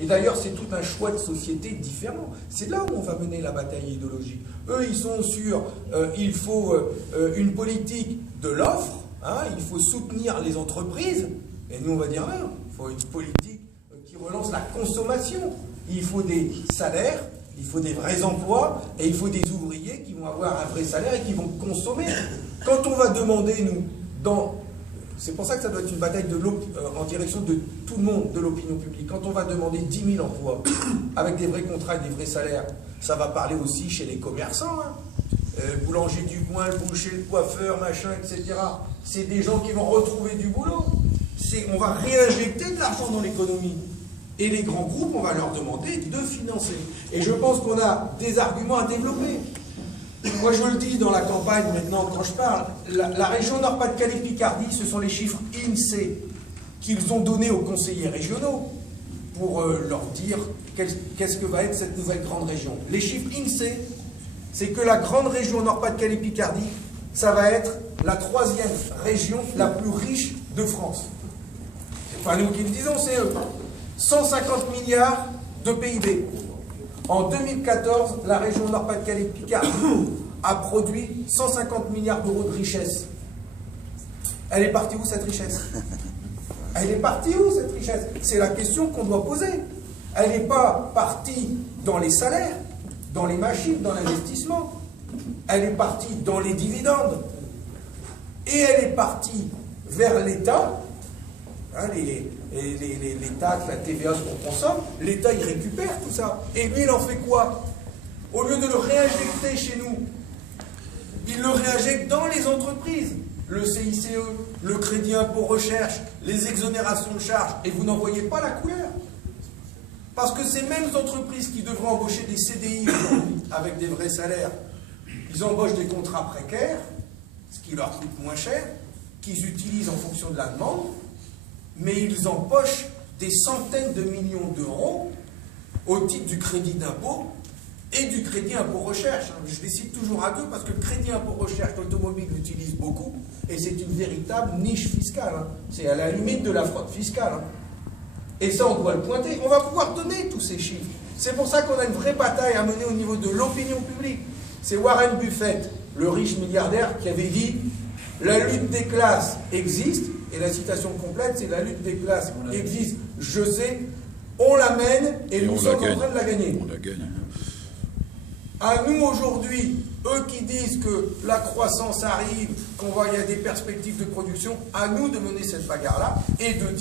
Et d'ailleurs, c'est tout un choix de société différent. C'est là où on va mener la bataille idéologique. Eux, ils sont sur il faut une politique de l'offre, hein, il faut soutenir les entreprises. Et nous, on va dire non, il faut une politique qui relance la consommation. Il faut des salaires, il faut des vrais emplois, et il faut des ouvriers qui vont avoir un vrai salaire et qui vont consommer. Quand on va demander, nous, c'est pour ça que ça doit être une bataille en direction de tout le monde, de l'opinion publique. Quand on va demander 10 000 emplois, avec des vrais contrats et des vrais salaires, ça va parler aussi chez les commerçants. Hein. Boulanger du coin, le boucher, le coiffeur, machin, etc. C'est des gens qui vont retrouver du boulot. On va réinjecter de l'argent dans l'économie. Et les grands groupes, on va leur demander de financer. Et je pense qu'on a des arguments à développer. Moi, je le dis dans la campagne maintenant, quand je parle, la région Nord-Pas-de-Calais-Picardie, ce sont les chiffres INSEE qu'ils ont donnés aux conseillers régionaux pour leur dire qu'est-ce que va être cette nouvelle grande région. Les chiffres INSEE, c'est que la grande région Nord-Pas-de-Calais-Picardie, ça va être la 3e région la plus riche de France. C'est pas nous qui le disons, c'est eux. 150 milliards de PIB. En 2014, la région Nord-Pas-de-Calais-Picardie a produit 150 milliards d'euros de richesse. Elle est partie où cette richesse? Elle est partie où cette richesse? C'est la question qu'on doit poser. Elle n'est pas partie dans les salaires, dans les machines, dans l'investissement. Elle est partie dans les dividendes. Et elle est partie vers l'État. Hein, les taxes, la TVA, ce qu'on consomme, l'État, il récupère tout ça. Et lui, il en fait quoi? Au lieu de le réinjecter chez nous, il le réinjecte dans les entreprises. Le CICE, le crédit impôt recherche, les exonérations de charges, et vous n'en voyez pas la couleur. Parce que ces mêmes entreprises qui devraient embaucher des CDI aujourd'hui avec des vrais salaires, ils embauchent des contrats précaires, ce qui leur coûte moins cher, qu'ils utilisent en fonction de la demande, mais ils empochent des centaines de millions d'euros au titre du crédit d'impôt et du crédit impôt recherche. Je les cite toujours à deux parce que le crédit impôt recherche, l'automobile l'utilise beaucoup et c'est une véritable niche fiscale. Hein. C'est à la limite de la fraude fiscale. Hein. Et ça, on doit le pointer. On va pouvoir donner tous ces chiffres. C'est pour ça qu'on a une vraie bataille à mener au niveau de l'opinion publique. C'est Warren Buffett, le riche milliardaire, qui avait dit « La lutte des classes existe ». Et la citation complète, c'est la lutte des classes existe, je sais, on la mène et nous sommes en train de la gagner. On la gagne. À nous aujourd'hui, eux qui disent que la croissance arrive, qu'il y a des perspectives de production, à nous de mener cette bagarre-là et de dire